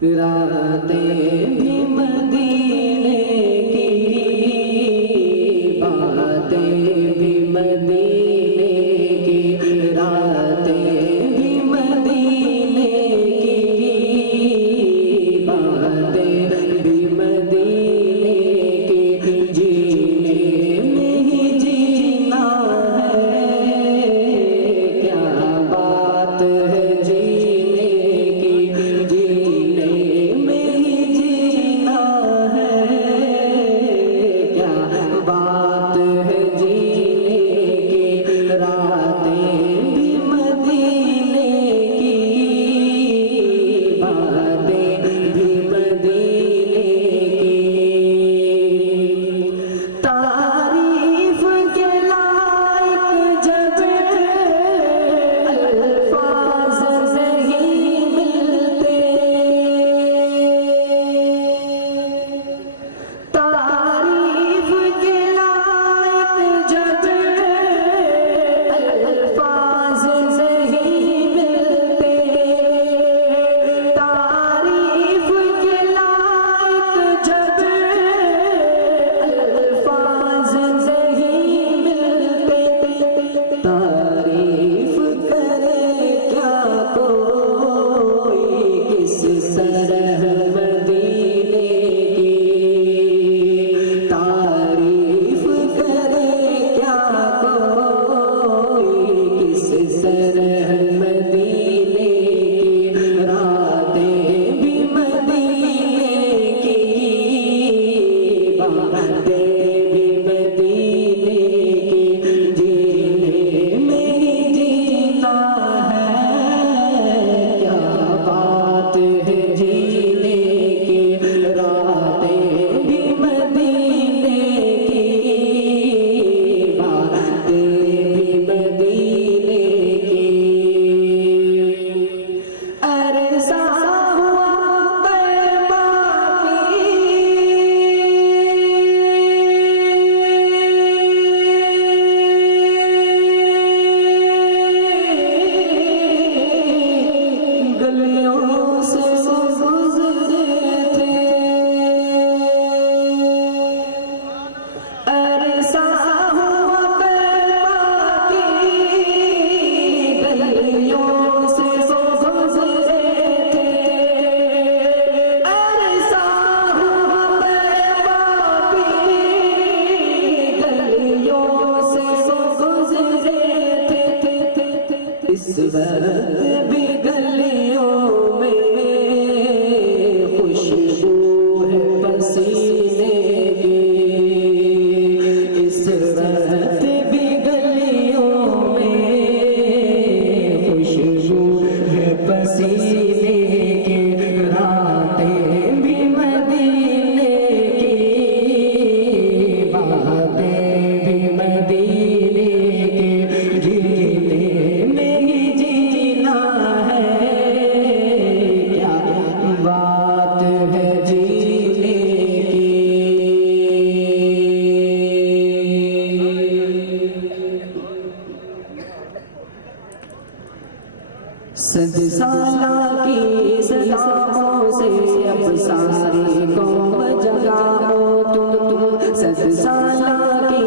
रातें भी मदीने की, बातें भी मदीने की, रातें भी मदीने की, बातें भी मदीने की, जीने में ही जीना है, क्या बात है जीने की, जीने में ही जीना है, क्या बात है जीने की, रातें भी मदीने की, बातें भी मदीने की, तारीफ के लायक जब अल्फाज नहीं मिलते, तारीफ के लायक जब अल्फाज नहीं मिलते, तारीफ के लायक जब अल्फाज नहीं मिलते, तारीफ करे क्या कोई किस सरह मदीने की, तारीफ करे क्या कोई किस सरह मदीने की, रातें भी मदीने की, बातें भी मदीने की, जीने में ही जीना है, क्या बात है जीने की, रातें भी मदीने की, बातें भी मदीने की, अरसा हुआ तैबा की गलियों से गुजरे थे, अरसा हुआ तैबा की गलियों से गुजरे थे, अरसा हुआ तैबा की गलियों से गुजरे थे, इस वक्त भी गलियों में खुशबू है पसीने की, इस वक्त भी गलियों में खुशबू है पसीने की, रातें भी मदीने की, बातें भी मदीने की, जीने में ही जीना है, क्या बात है जीने की। सद साला की सलामों से अब सारी कौम जगाओ तुम, सद साला की